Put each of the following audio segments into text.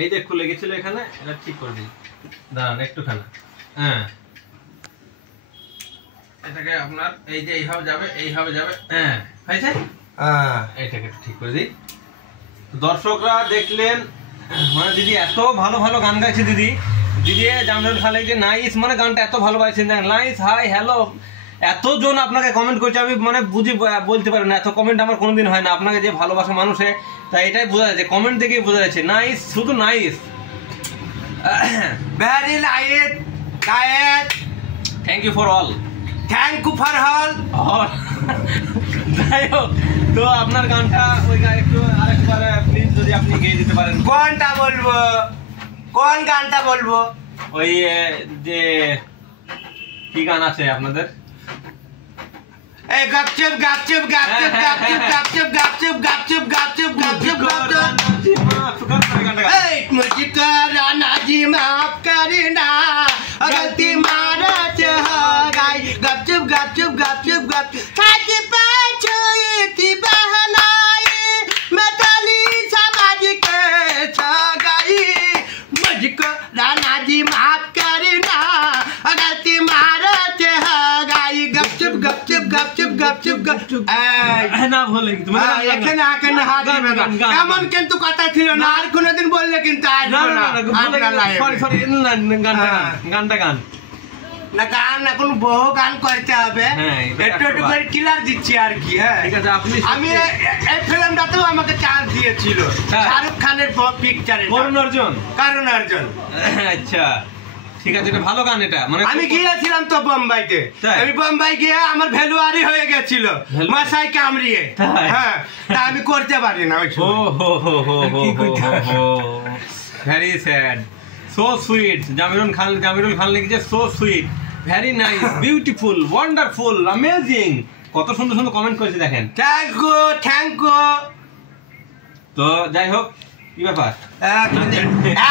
এই যে খুলে গেছিল এখানে, এটা ঠিক করে দিই, দাঁড়ান একটুখানি। হ্যাঁ, এটাকে আপনার এই যে এইভাবে যাবে, এইভাবে যাবে। হ্যাঁ, হয়েছে। এটাকে ঠিক করে দিই। দর্শকরা দেখলেন, মানে দিদি এত ভালো ভালো গান গাইছে। দিদি জামরুল খান যে নাইস, মানে গানটা এত ভালোবাসেন, নাইস, হাই, হ্যালো, এতজন আপনাকে কমেন্ট করছে, আমি মানে বুঝে বলতে পারি না, এত কমেন্ট আমার কোনোদিন হয় না। আপনাকে যে ভালোবাসা মানুষে, তাই এটাই বোঝা যাচ্ছে, কমেন্ট দেখেই বোঝা যাচ্ছে। নাইস, শুধু nice, very nice, guys, thank you for all, thank you for all. যাই হোক, তো আপনার গানটা ওই একটু আরেকবার প্লিজ যদি আপনি গেয়ে দিতে পারেন। কোনটা বলবো, কোন গানটা বলবো? ওই যে কি গান আছে আপনাদের? এই গাপচুপ গাপচুপ গাপচুপ গাপচুপ গাপচুপ গাপচুপ গাপচুপ গাপচুপ গাপচুপ গাপচুপ। এই মুঝকো রানা জি মাফ করনা, গলতি মারা हो गई। गापचुप गापचुप गापचुप गापचुप हाथ पाछुई थी बहनाई, मैं तली समझ के छा गई। मुझको राना जी माफ करना, गलती मारा हो गई। गापचुप गापचुप गापचुप गापचुप गापचुप। না বলে কি তুমি এখানে এখানে হাত দিবে না, এমন কিন্তু কথা ছিল না। আর কোনোদিন বললে কিন্তু আসবো না। সরি সরি, গানটা গান না, গান এখন বহু গান করতে হবে, একটু একটু করে ক্লিয়ার দিচ্ছি আর কি। হ্যাঁ, ঠিক আছে। আমি এই ফিল্মটাতেও আমাকে চান্স দিয়েছিল, শাহরুখ খানের পিকচারে, করুণ অর্জুন। আচ্ছা, ঠিক আছে, এটা ভালো গান। এটা মানে আমি গিয়েছিলাম তো বোম্বাইতে, আমি বোম্বাই গিয়ে আমার ভেলুয়ারি হয়ে গেছিল মশাই কামড়িয়ে। হ্যাঁ, তা আমি করতে পারি না ওই। ও হো হো হো হো, very sad, so sweet. Jamirul Khan লিখেছে so sweet, very nice, beautiful, wonderful, amazing. কত সুন্দর সুন্দর কমেন্ট করেছে দেখেন। Thank you, thank you. তো যাই হোক, কি ব্যাপার,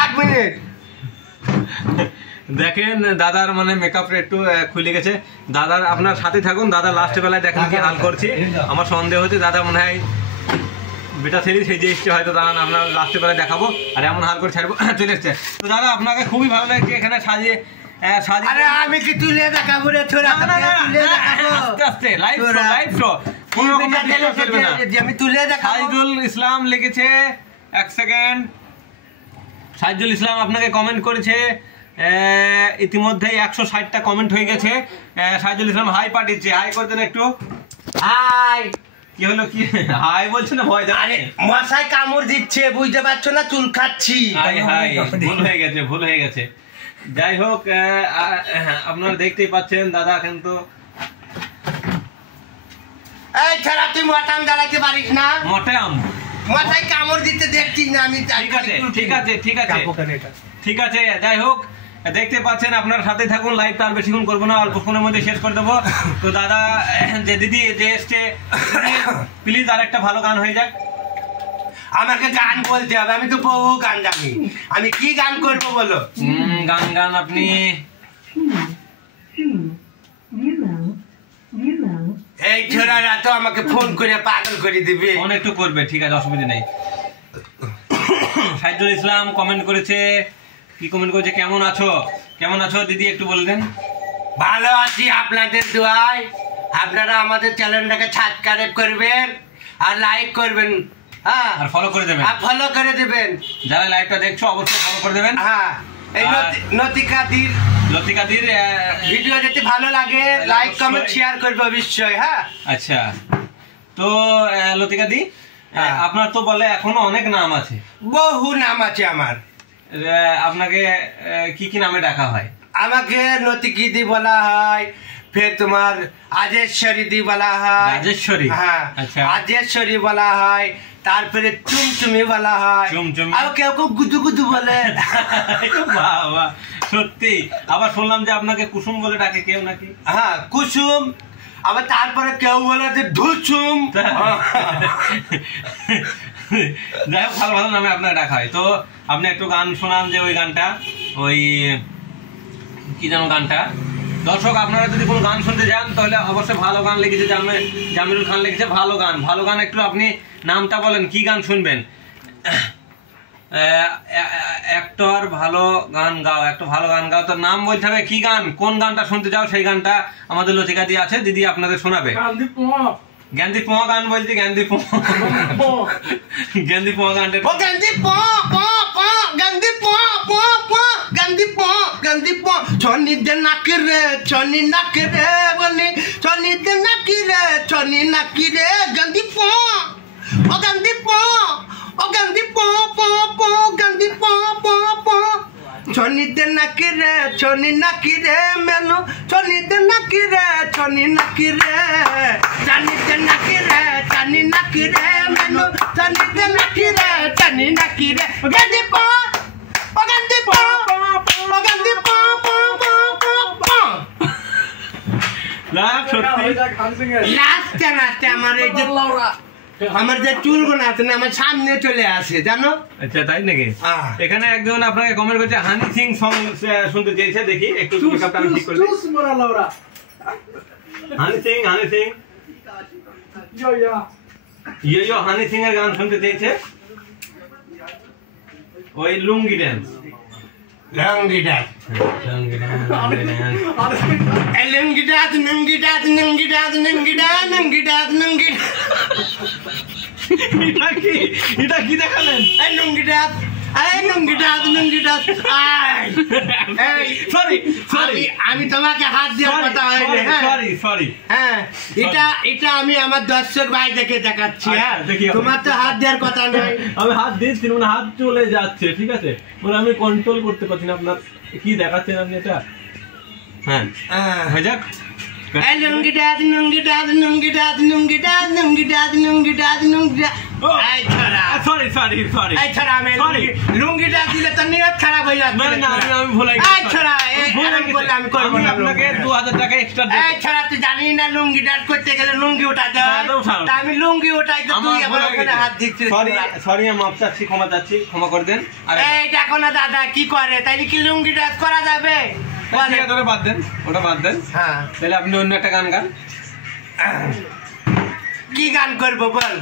এক মিনিট দেখেন দাদার মানে মেকআপটা একটু খুলে গেছে। দাদার আপনার সাথে থাকুন, দাদা লাস্ট বেলায় দেখেন কি হাল করছে। আমার সন্দেহ হচ্ছে দাদা মনে হয় বেটা ছেলে সেই যে এসছে, হয়তো দাঁড়ান আপনার লাস্টের বেলায় দেখাবো। আর এমন হাল করে ছাড়বো, চলে এসছে। তো দাদা আপনাকে খুবই ভালো লাগছে এখানে সাজিয়ে। আরে আমি কি তুলে দেখাবো রে ছোরা? আস্তে আস্তে লাইভ শো, কোনো রকম চলবে না। আমি তুলে দেখাবো। সাইদুল ইসলাম লিখেছে, এক সেকেন্ড, সাইদুল ইসলাম আপনাকে কমেন্ট করেছে। ইতিমধ্যে 160টা কমেন্ট হয়ে গেছে। সাইদুল ইসলাম হাই পাঠিয়েছে, হাই করতে না একটু। হাই। কি হলো, কি হাই বলছে না? ভয় আরে মশাই কামড় দিচ্ছে, বুঝতে পারছো না? চুল খাচ্ছি। হাই হাই, ভুল হয়ে গেছে। যাই হোক, আপনারা দেখতেই পাচ্ছেন দাদা কিন্তু এই ছাড়া তুই মটাম জ্বালাতে পারিস না। মটাম মশাই কামড় দিতে দেখছিস না আমি? ঠিক আছে ঠিক আছে ঠিক আছে ঠিক আছে। যাই হোক, দেখতে পাচ্ছেন, আপনার সাথে থাকুন। লাইভটা আর বেশিক্ষণ করবো না, অল্পক্ষণের মধ্যে শেষ করে দেবো। তো দাদা যে দিদি যে এসছে, প্লিজ আর একটা ভালো গান হয়ে যাক। আমাকে গান বলতে হবে, আমি তো বহু গান জানি। আমি কি গান করবো বলো? গান আপনি এই ছোড়ারা তো আমাকে ফোন করে পাগল করে দিবে। ফোন একটু করবে, ঠিক আছে, অসুবিধা নেই। সাইদুল ইসলাম কমেন্ট করেছে, কি কমেন্ট করেছে? কেমন আছো দিদি, একটু বলবেন। ভালো আছি আপনাদের দোয়ায়। আপনারা আমাদের চ্যানেলটাকে সাবস্ক্রাইব করবেন আর লাইক করবেন। হ্যাঁ, আর ফলো করে দেবেন। ফলো করে দেবেন। যারা লাইভটা দেখছো অবশ্যই ফলো করে দেবেন। হ্যাঁ, এই লতিকাদির ভিডিও যদি ভালো লাগে লাইক কমেন্ট শেয়ার করবে অবশ্যই। হ্যাঁ, আচ্ছা। তো লতিকাদি, আপনার তো বলে এখনো অনেক নাম আছে। বহু নাম আছে আমার। আপনাকে কি কি নামে ডাকা হয়? আমাকে লতিকিদি বলা হয়, ফের তোমার আজেশ্বরী দি বলা হয়। রাজেশ্বরী? হ্যাঁ, আচ্ছা, আজেশ্বরী বলা হয়। তারপরে চুমচুমি বলা হয়। চুমচুমি? আর কেউ কেউ গুদু গুদু বলে। বাবা, সত্যি? আবার শুনলাম যে আপনাকে কুসুম বলে ডাকে কেউ নাকি? হ্যাঁ, কুসুম। আবার তারপরে কেউ বলে যে ধুচুম। যাই হোক, ভালো ভালো নামে আপনাকে ডাকা হয়। তো আপনি একটু গান শোনান, যে ওই গানটা, ওই কি যেন গানটা। দর্শক আপনারা যদি কোনো গান শুনতে যান তাহলে অবশ্যই ভালো গান লিখেছে, জামিরুল খান লিখেছে ভালো গান। একটু আপনি নামটা বলেন, কি গান শুনবেন? একটার ভালো গান গাও, একটা ভালো গান গাও, তার নাম বলতে হবে কি গান, কোন গানটা শুনতে চাও সেই গানটা আমাদের লতিকা দিয়ে আছে, দিদি আপনাদের শোনাবে। জ্ঞানদীপ পোয়া গান বলছি, জ্ঞানদীপ পোয়া গানটা ছনি দে নাকি রে ছনি নাকি রে বলি ছনি দে নাকি রে ছনি নাকি রে গান্ধী পো ও গান্ধী পো ও গান্ধী পো পো পো গান্ধী পো পো পো ছনি দে নাকি রে ছনি নাকি রে মেনু ছনি দে নাকি রে ছনি নাকি রে ছনি দে নাকি রে ছনি নাকি রে মেনু ছনি দে নাকি রে ছনি নাকি রে গান্ধী পো ও গান্ধী পো ও গান্ধী পো পো পো পো পো নাচতে নাচতে আমার যে চুলগুলো আছে না আমার সামনে চলে আসে জানো। আচ্ছা তাই নাকি? এখানে একজন আপনাকে কমেন্ট করছে হানি সিং সং শুনতে চেয়েছে, দেখি একটু মেকআপটা আমি ঠিক করে দিই। হানি সিং ইয়ো হানি সিং এর গান শুনতে চেয়েছে, ওই লুঙ্গি ড্যান্স। লুঙ্গি ডান্স এটা কি দেখালেন? লুঙ্গি ডান্স আমি তোমাকে হাত দেওয়ার কথা হয়নি। হ্যাঁ এটা আমি আমার দর্শক ভাই দেখে দেখাচ্ছি। হ্যাঁ তোমার তো হাত দেওয়ার কথা নেই। আমি হাত দিচ্ছি, মানে হাত চলে যাচ্ছে, ঠিক আছে, মানে আমি কন্ট্রোল করতে পারছি না। আপনার কি দেখাচ্ছেন আপনি এটা? হ্যাঁ হয়ে যাক। লুঙ্গি ডান্স লুঙ্গি ডান্স লুঙ্গি ডান্স লুঙ্গি ডান্স লুঙ্গি ডান্স লুঙ্গি ডান্স লুঙ্গি ডান্স লুঙ্গি ডান্স দিলে তো নিয়ত খারাপ হয়ে যাচ্ছে। আমি ভুলাই আপনাকে 2000 টাকা এক্সট্রা এই ছড়া তুই জানি না লুঙ্গি ডান্স করতে গেলে লুঙ্গি উঠাতে হয়। আমি লুঙ্গি উঠাই তো তুই আমার ওখানে হাত দিচ্ছিস। সরি আমি মাপ চাচ্ছি, ক্ষমা চাচ্ছি, ক্ষমা করে দেন। এই দেখো না দাদা কি করে, তাইলে কি লুঙ্গি ডান্স করা যাবে? বাদ দেন, ওটা বাদ দেন। হ্যাঁ তাহলে আপনি অন্য একটা গান গান। কি গান করবো বল?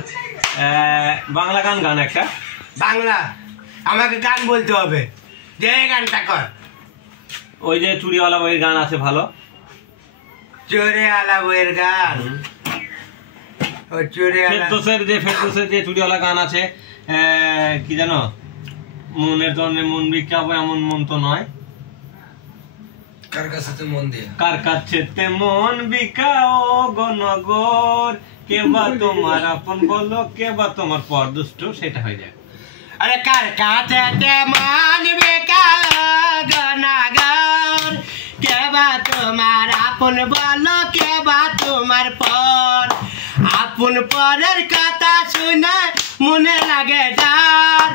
বাংলা গান গান একটা। বাংলা আমাকে গান বলতে হবে, যে গানটা কর। ওই যে চুড়িওয়ালা বইয়ের গান আছে ভালো, চোরেওয়ালা বইয়ের গান। ও ফেরদৌসের যে চুড়িওয়ালা গান আছে, কি জানো, মনের জন্য মন বিকাবো এমন মন তো নয়, কার কাছে মন দিয়ে কার কাছেতে মন বিকাও গনগর, কে বা তোমার আপন বলো, কে বা তোমার পর দুষ্ট, সেটা হয়ে যায়। আরে কার কাছেতে মন বিকাও গনগর, কে বা তোমার আপন বলো, কে বা তোমার পর। আপন পরের কথা শুনে মনে লাগে ডার,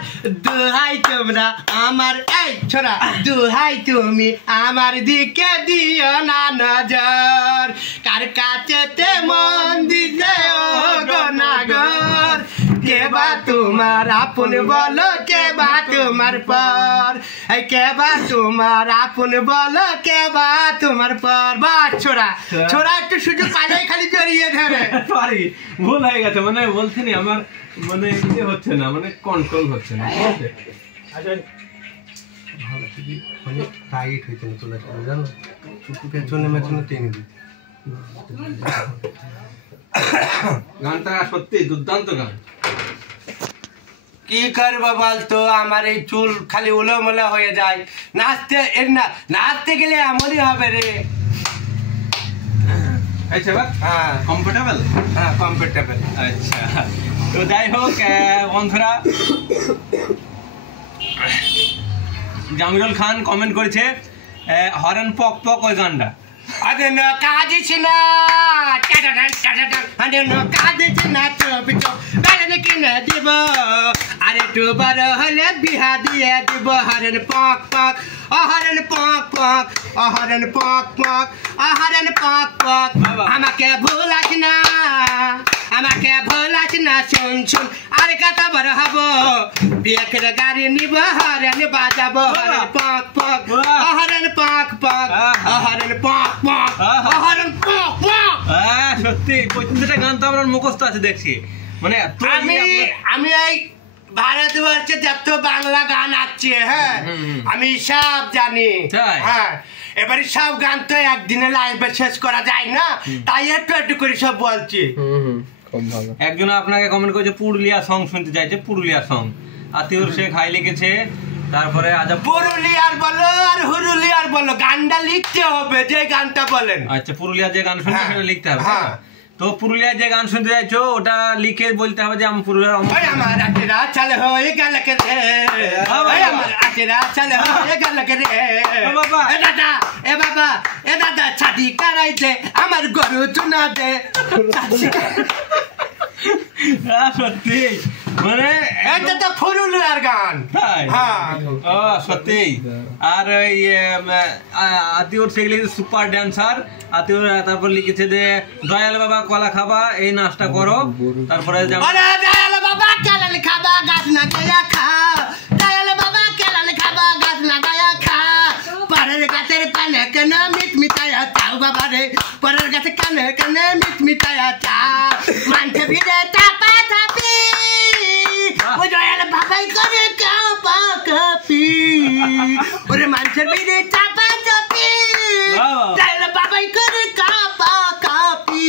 দুহাই তোমরা আমার এই ছোড়া, দুহাই তুমি আমার দিকে দিও না নজর, কার কাছেতে মন দিতে ও গনাগর, কে বা তোমার আপন বলো, কে বা তোমার পর, কে বা তোমার আপন বলো, কে বা তোমার পর। বাস ছোড়া ছোড়া একটু সুযোগ পালেই খালি জড়িয়ে ধরে। সরি ভুল হয়ে গেছে, মানে বলছিনি আমার মানে ইয়ে হচ্ছে না, মানে কন্ট্রোল হচ্ছে না, ঠিক আছে? আচ্ছা ভালো যদি মানে টাইট হইতে না চলে আসলে জানো, পেছনে মেছনে টেনে দিতে। গানটা সত্যি দুর্দান্ত গান। কি করবো বলতো, আমার এই চুল খালি উলোমোলা হয়ে যায়, নাচতে গেলে এমনই হবে রে। আচ্ছা হ্যাঁ কমফোর্টেবল, হ্যাঁ কমফোর্টেবল। আচ্ছা তো যাই হোক বন্ধুরা, জামিরুল খান কমেন্ট করেছে হরেন পক পক ওই গানটা। আরে না কাজিস না আরে না কাজিস না চুপ চুপ গানে কিনে দিব, আরে একটু বড় হলে বিহা দিয়ে দিব। হরেন পক পক হরেন পক পক হরেন পক পক হরেন পক পক, আমাকে ভুলাস না, আমাকে ভুলাস না, শুন শুন আরে কত বড় হব, বিয়ে করে গাড়ি নিব, হরেন বাজাবো। হরেন পক পক হরেন পক পক হরেন পক পক হরেন পক পক। সত্যি প্রত্যেকটা গান তো আমার মুখস্থ আছে দেখছি, মানে আমি এই ভারতবর্ষে যত বাংলা গান আছে, হ্যাঁ আমি সব জানি। হ্যাঁ, এবারে সব গান তো একদিনে লাইভে শেষ করা যায় না, তাই একটু একটু করে সব বলছি। একজন আপনাকে কমেন্ট করেছে পুরুলিয়া সং শুনতে চাইছে, পুরুলিয়া সং। আতিউর শেখ হাই লিখেছে, তারপরে পুরুলিয়ার বলো আর হুরুলিয়ার বলো, গানটা লিখতে হবে যে গানটা বলেন। আচ্ছা, পুরুলিয়া যে গান শুনতে সেটা লিখতে হবে। তো পুরুলিয়া যে গান শুনতে চাইছো ওটা লিখে বলতে হবে যে আমি পুরুলিয়ার আমার আটেরা চাল হয়ে গেল কে রে, আমার আটেরা চাল হয়ে গেল কে রে, এ দাদা এ বাবা এ দাদা ছাদি কারাইতে আমার গরু চুনা দে। সত্যি মানে এটা তো পুরুলিয়ার গান। সত্যি। আর ওই আতিউর শেখ লিখেছে সুপার ড্যান্সার। আতিউর তারপর লিখেছে যে দয়াল বাবা কলা খাবা, এই নাচটা করো। তারপরে দয়াল বাবা কেলাল খাবা, গাছ না গায়া খা, দয়াল বাবা কেলাল খাবা, গাছ না গায়া খা, পরের গাছের কানে কানে মিট মিটায়া চাও বাবা রে, পরের গাছে কানে কানে মিট মিটায়া চাও, মানছে ভিড়ে টাপা টাপি, ওই দয়াল বাবাই করে কাপা কাপি, ওরে মানুষের ভিড়ে চাপা চাপি, দয়াল বাবাই করে কাপা কাপি,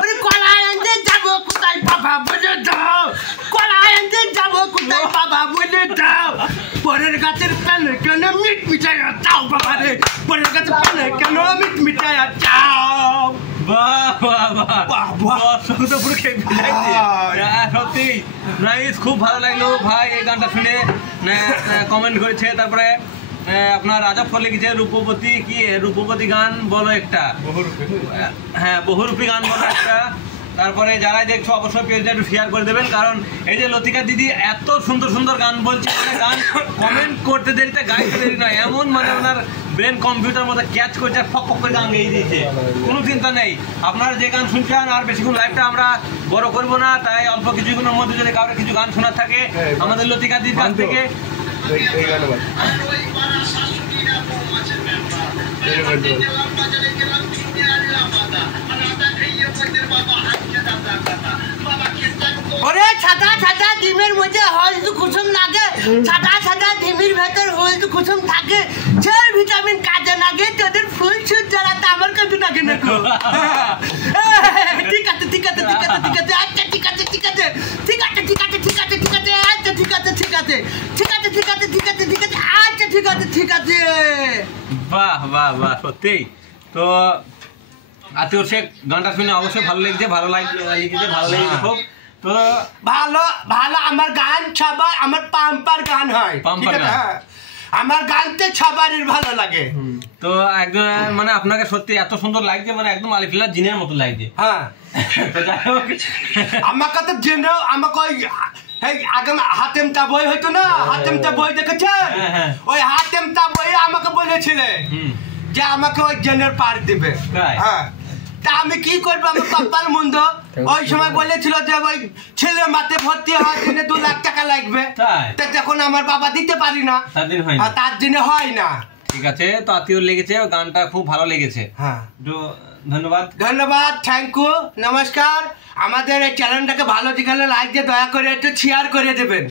ওরে কলা আনতে যাবো কোথায় বাবা বলে দাও, কলা আনতে যাবো কোথায় বাবা বলে দাও, পরের গাছের কানে কেন মিট মিটায়া চাও বাবা রে, পরের গাছের কানে কেন মিট মিটায়া চাও। সত্যি নাইস, খুব ভালো লাগলো ভাই এই গানটা শুনে, কমেন্ট করেছে। তারপরে আপনার রাজা লিখেছে রূপবতী, কি রূপবতী গান বলো একটা, হ্যাঁ বহুরূপী গান বলো একটা। তারপরে যারা দেখছো অবশ্যই পেজটা একটু শেয়ার করে দেবেন, কারণ এই যে লতিকা দিদি এত সুন্দর সুন্দর গান বলছে, মানে গান কমেন্ট করতে দেরিতে গাইতে দেরি নয়, এমন মানে ওনার ব্রেন কম্পিউটার মধ্যে ক্যাচ করছে, ফক ফক করে গান গেয়ে দিয়েছে, কোনো চিন্তা নেই। আপনারা যে গান শুনছেন আর বেশিক্ষণ লাইভটা আমরা বড় করবো না, তাই অল্প কিছুক্ষণের মধ্যে যদি কারোর কিছু গান শোনার থাকে আমাদের লতিকা দিদির কাছ থেকে ওরে ছাতা ছাতা ডিমের মধ্যে হলদু কুসুম লাগে, ছাতা ছাতা ডিমের ভেতর হলদু কুসুম থাকে, সেই ভিটামিন কাজে লাগে, তোদের ফুল ছুট জ্বালাতে আমার কাছে লাগে না। ঠিক আছে ঠিক আছে ঠিক আছে ঠিক আছে, আচ্ছা ঠিক আছে ঠিক আছে ঠিক আছে ঠিক আছে ঠিক আছে ঠিক আছে, আচ্ছা ঠিক আছে ঠিক আছে ঠিক আছে ঠিক আছে ঠিক আছে ঠিক আছে, আচ্ছা ঠিক আছে ঠিক আছে। বাহ বাহ বাহ, সত্যি। তো আতিউর শেখ গানটা শুনে অবশ্যই ভালো লেগেছে, ভালো লিখেছে, ভালো লেগেছে খুব। তো ভালো ভালো, আমার গান সবার, আমার পাম্পার গান হয়, আমার গানতে সবারই ভালো লাগে। তো একজন মানে আপনাকে সত্যি এত সুন্দর লাগছে, মানে একদম আলিফুল্লাহ জিনের মতো লাগছে। হ্যাঁ, তো যাই হোক আমাকে তো জেনেও আমাকে ওই আগে হাতেমটা বই হইতো না, হাতেমটা বই দেখেছেন, ওই হাতেমটা বই আমাকে বলেছিলে যে আমাকে ওই জেনের পার দিবে। হ্যাঁ, তা আমি কি করবো, আমার কপাল মন্দ, ওই সময় বলেছিল যে ওই ছেলে মাতে ভর্তি হওয়ার জন্য 2 লাখ টাকা লাগবে, তা যখন আমার বাবা দিতে পারি না তার জন্য হয় না। ঠিক আছে, তো আতিউর লেগেছে, গানটা খুব ভালো লেগেছে। হ্যাঁ, ধন্যবাদ ধন্যবাদ, থ্যাংক ইউ, নমস্কার। আমাদের এই চ্যানেলটাকে ভালো যেখানে লাইক দিয়ে দয়া করে একটু শেয়ার করে দেবেন।